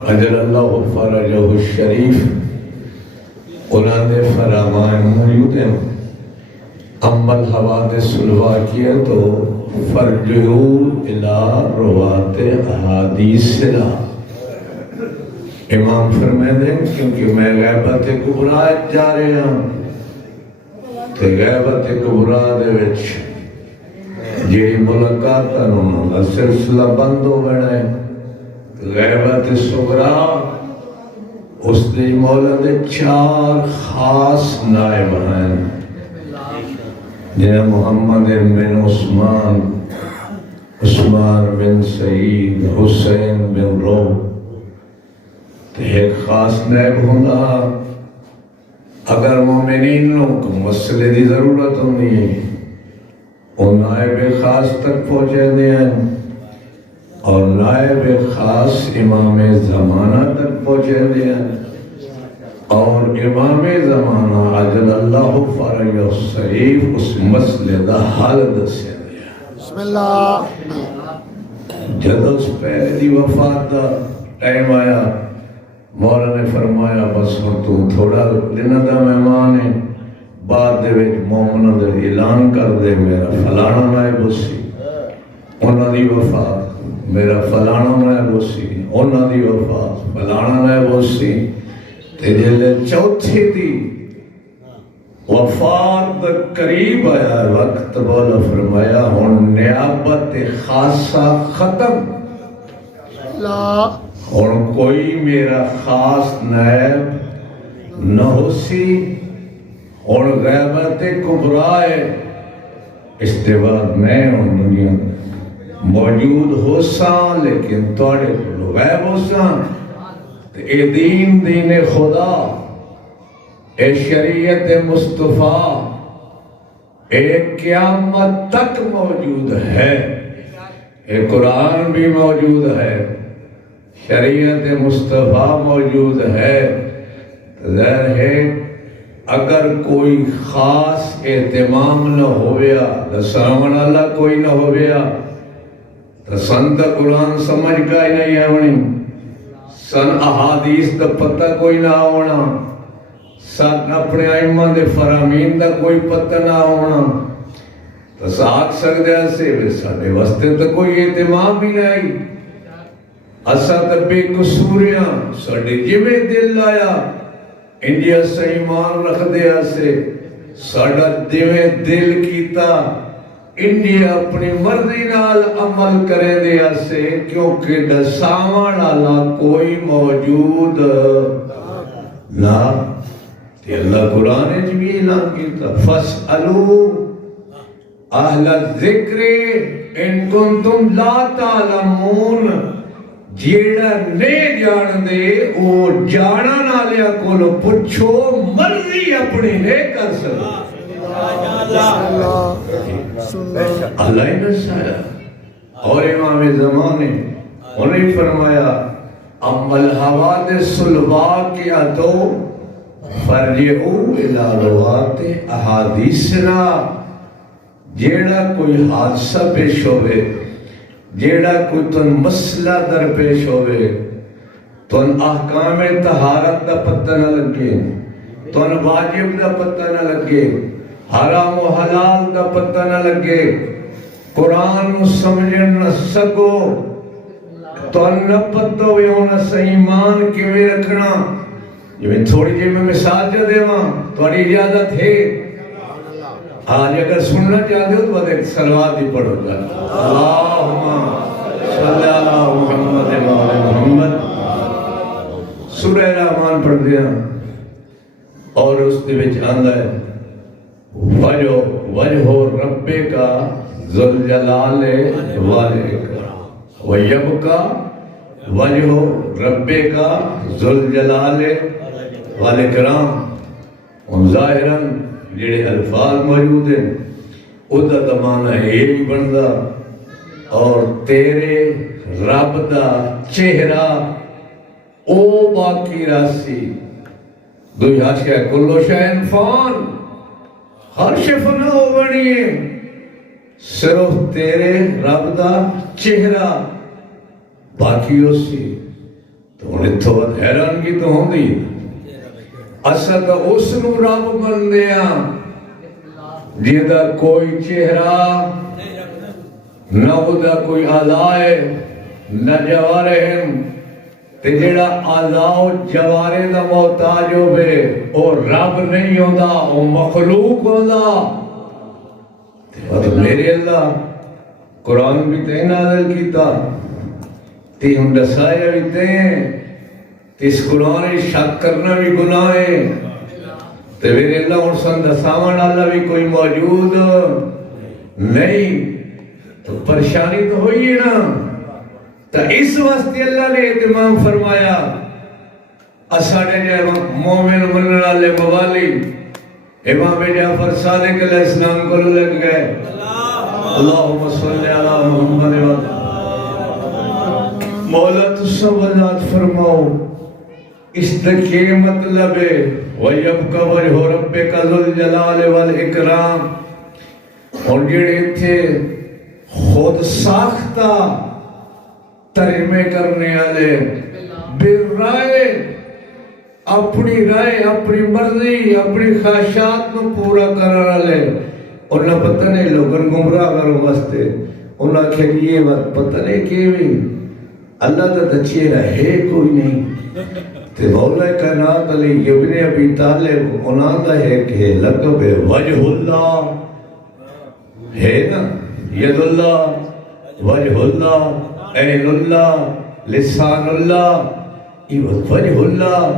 اجل اللہ فرجہ الشریف انہوں نے فرمان موجود ہیں اما الحوادث الواقعہ تو فرجعو الى روات احادیثنا امام فرمائے دیں کیونکہ میں غیبت کبرا جا رہے ہیں تو غیبت کبرا دے وچ جی ملاقات انہوں نے سلسلہ بند ہو گئے ہیں غیبت صغرا اس دی مولد چار خاص نائب ہیں جنہیں محمد بن عثمان بن سعید حسین بن رو ایک خاص نائب ہوندہ اگر مومنین لوگ کو مسئلے دی ضرورت ہوندی ہے وہ نائب خاص تک پہنچے دے ہیں اور نائب خاص امام زمانہ تک پہنچے دیا اور امام زمانہ عجل اللہ فرج الشریف اس مسئلے دا حل دسے دیا بسم اللہ جد اس پہلی وفات دا ٹائم آیا مولا نے فرمایا بس تو تھوڑا دن دا مہمان ہے بعد دے وچ مومنہ دا اعلان کر دے میرا فلانا نائب اسی انہاں دی وفات میرا فلانا نائب اسی انہاں دی وفات فلانا نائب اسی تے جلے چوتھی دی وفات قریب آیا وقت بولا فرمایا ہن نیابت خاصہ ختم ہن کوئی میرا خاص نائب نہ ہو سی ہن غیبت کبرا ہے اس کے بعد میں ہوں دنیا موجود ہو ساں لیکن توڑے کو غیب ہو ساں اے دین دین خدا اے شریعت مصطفیٰ اے قیامت تک موجود ہے اے قرآن بھی موجود ہے شریعت مصطفیٰ موجود ہے ظاہر ہے اگر کوئی خاص اہتمام نہ ہویا دساون اللہ کوئی نہ ہویا سن دا قرآن سمجھ کا ہی نہیں آونی سن احادیث دا پتہ کوئی نہ ہونا سن اپنے ائمہ دے فرامین دا کوئی پتہ نہ ہونا تو ساتھ سکتے ہیں ساڑھے واسطے تو کوئی اہتمام بھی نہیں اسا تا بے قصوریاں ساڑھے جمع دل آیا انڈیا سے ایمان رکھ دیا سے ساڑھا دل کیتا انڈیا اپنی مرضی نال عمل کرے دیا سے کیونکہ دساوان اللہ کوئی موجود نہ تے اللہ قرآن جمی اعلان کیتا فَاسْأَلُوا أَهْلَ الذِّكْرِ إِن كُنتُمْ لَا تَعْلَمُونَ جیڑا نہیں جان دے وہ جانا نالیا کولو پچھو مرضی اپنی نہیں کر سکتا اللہ ہی نسایا اور امام زمانے انہیں فرمایا اما الحوادث الواقعہ فرجعو الى روات احادیثنا جیڑا کوئی حادثہ پیش ہوئے جیڑا کوئی تن مسئلہ درپیش ہوئے تن احکام طہارت دا پتہ نہ لگے تن واجب دا پتہ نہ لگے حرام و حلال دا پتہ نہ لگے قرآن نو سمجھن نہ سکو تن نہ پتہ ہوئے ہونا سے ایمان کیویں رکھنا یہ میں تھوڑی جی میں مثال جو دے وہاں تھوڑی اجازت ہے آج اگر سننا چاہتے ہو تو بات ایک سلوات ہی پڑھو جا اللہم صلی اللہ محمد محمد سورہ رحمان پڑھ دیا اور اس دے وچ آندہ ہے وجہ رب کا ذوالجلال والاکرام ویبکا وجہ رب کا ذوالجلال والاکرام ان ظاہراً جڑے الفاظ موجود ہیں ادھا دمانا ہے یہ بھی بندہ اور تیرے رب دا چہرہ او باقی راسی دوئی حاج کہا کلو شاہن فان ہر شفنہ ہو بنی ہے صرف تیرے رب دا چہرہ باقی ہو سی تو ہن اتھوں حیرانگی تو ہوندی اساں تا اس نو رب مننے ہاں جیدا کوئی چہرہ نہ ادا کوئی آلائے نہ جوارہم تے جیڑا آلاؤ جوارے دا محتاج ہوئے او رب نہیں ہوندا او مخلوق ہوندا تو میرے اللہ قرآن بھی تے نازل کیتا تے ہم دسایا بھی تے اس قرآن شک کرنا بھی گناہ ہے تے میرے اللہ اور سن دساون اللہ بھی کوئی موجود نہیں تو پریشانی تو ہوئی ہے نا تو اس واسطے اللہ نے اہتمام فرمایا اساڑے جائے مومن منن والے موالی امام جعفر صادق علیہ السلام کو لگ گئے اللہم صلی علی محمد مولا تصوّلات فرماؤ اس دکھے مطلب ہے وَيَبْقَ وَجْهُ رَبِّكَ ذُو الْجَلَالِ وَالْإِكْرَامِ اور جڑے تھے خود ساختہ ترجمے کرنے والے بے رائے اپنی رائے اپنی مرضی اپنی خواہشات کو پورا کرنے والے انہاں پتہ نہیں لوگن گمراہ کرو واسطے انہاں کہ یہ بات پتہ نہیں کیویں اللہ کا چہرہ ہے کوئی نہیں تے مولا کائنات علی ابن ابی طالب انہاں دا ہے کہ لقب وجہ اللہ ہے نا ید اللہ وجہ اللہ عین اللہ لسان اللہ یہ وجہ اللہ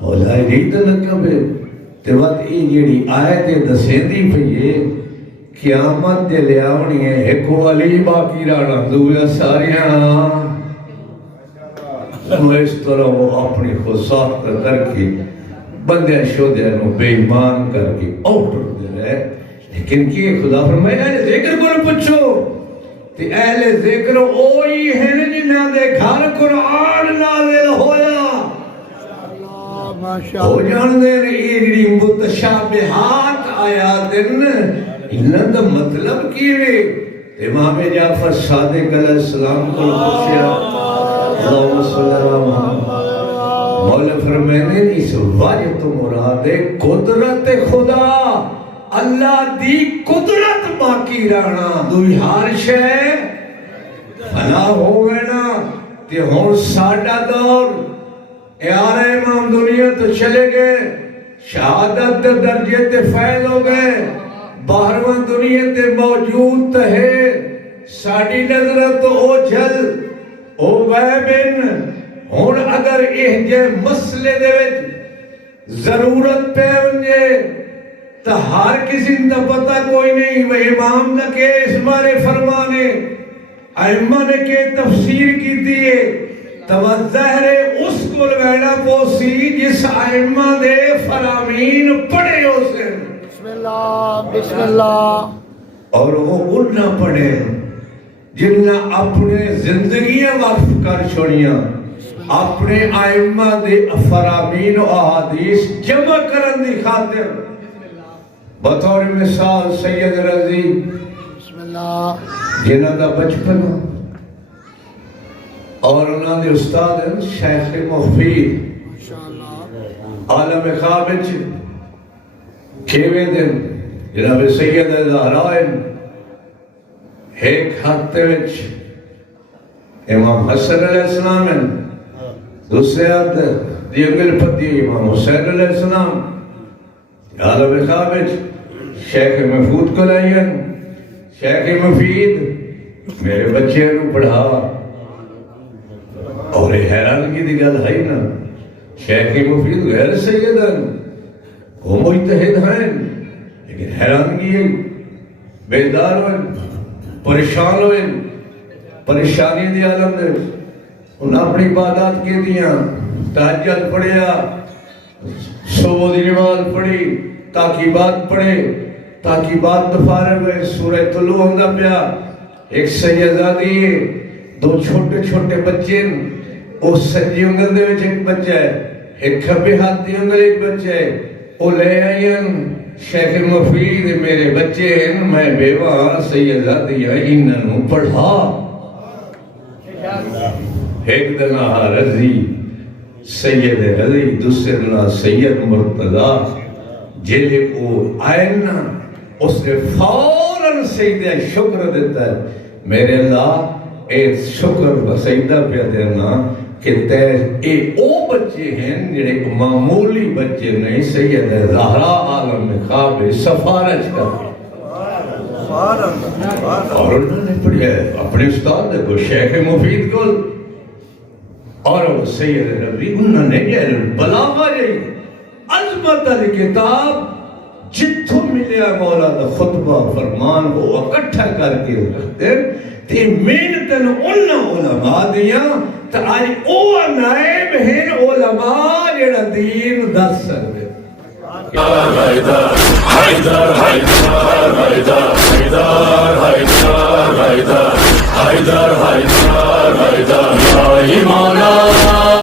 مولا جی تو لقب ہے تے وقت یہ جیڑی آیت دسیندی پئی ہے قیامت دے لے آونی ہے ایک علی باقی رانا دویا ساریاں اس طرح وہ اپنی خود ساخت کر کے بندے شودے نو بے ایمان کر کے اوٹر دے رہے لیکن کی خدا فرمائے اہل ذکر کو پوچھو تے اہل ذکر اوہی ہیں جنہاں دے گھر قرآن نازل ہویا ہو جان دے یہ متشابہات آیات انہاں دا مطلب کیویں امام جعفر صادق علیہ السلام کو پوچھا اللہم صلی اللہ محمد مولا فرمائے اس وجہ تو مراد قدرت خدا اللہ دی قدرت باقی رہنا دوئی ہر شے فنا ہو گئے نا تے ہون ساڑھا دور یار امام دنیا تو چلے گئے شہادت درجے تے فیل ہو گئے باہرواں دنیا تے موجود تے ہے ساڑھی نظر تو او جھل او غیبن ہون اگر اہجے مسئلے دے وچ ضرورت پہ ونجے تا ہر کسی دا پتہ کوئی نہیں وہ امام نے کہ اس بارے فرمانے ائمہ نے کہ تفسیر کی دیئے توجہ ہے اس کو لگینا پوسی جس ائمہ دے فرامین پڑھے ہو سے بسم اللہ اور وہ ان نہ پڑھے جن نے اپنے زندگیاں وقف کر چھوڑیاں اپنے ائمہ دے فرامین و احادیث جمع کرن دی خاطر بطور مثال سید رضی جنہاں دا بچپن اور انہاں دے استاد ہیں شیخ مفید عالم خوابچ کھیوے دن جناب سید زہرائن ایک ہفتے وچ امام حسن علیہ السلام ہیں دوسرے ہفتے دیگل پتی امام حسین علیہ السلام عالم خوابچ شیخ محفوظ کو لائیں شیخ مفید میرے بچے نو پڑھا اور حیران کی دی گل ہے نا شیخ مفید غیر سیدن وہ مجتہد ہیں لیکن حیران کی بیدار ہوئے پریشان ہوئے پریشانی دی عالم دے انہاں اپنی عبادات کی دیاں تہجد پڑھیا صبح دی نماز پڑھی تاکیبات پڑھے تاکیبات دفارے ہوئے سورہ طلوع ہوندہ پیا ایک سیدہ دیئے دو چھوٹے چھوٹے بچے او سجی انگل دے وچ ایک بچہ ہے ایک کھبے ہاتھ دی انگل ایک بچہ ہے او لے آئین شیخ مفید میرے بچے ہیں میں بیوہ سیدہ دیا انہوں پڑھا ایک دن آہا رضی سید علی دوسرے نا سید مرتضی جلے کو آئے نا اس نے فوراً سیدہ شکر دیتا ہے میرے اللہ ایک شکر سیدہ پہ دینا کہ تیر اے او بچے ہیں جنہیں معمولی بچے نہیں سید زہرا عالم میں خواب سفارش کرتے اور انہوں نے پڑھیا اپنے استاد کو شیخ مفید کو اور وہ سید ربی انہوں نے یہ بلاغہ جائی عظمت علی کتاب جتھو ملیا مولا دا خطبہ فرمان وہ اکٹھا کر کے رکھتے تے محنتن ان علماء دیاں تا آج او نائب ہیں علماء جڑا دین دس سکتے حیدر حیدر حیدر حیدر حیدر حیدر حیدر حیدر حیدر حیدر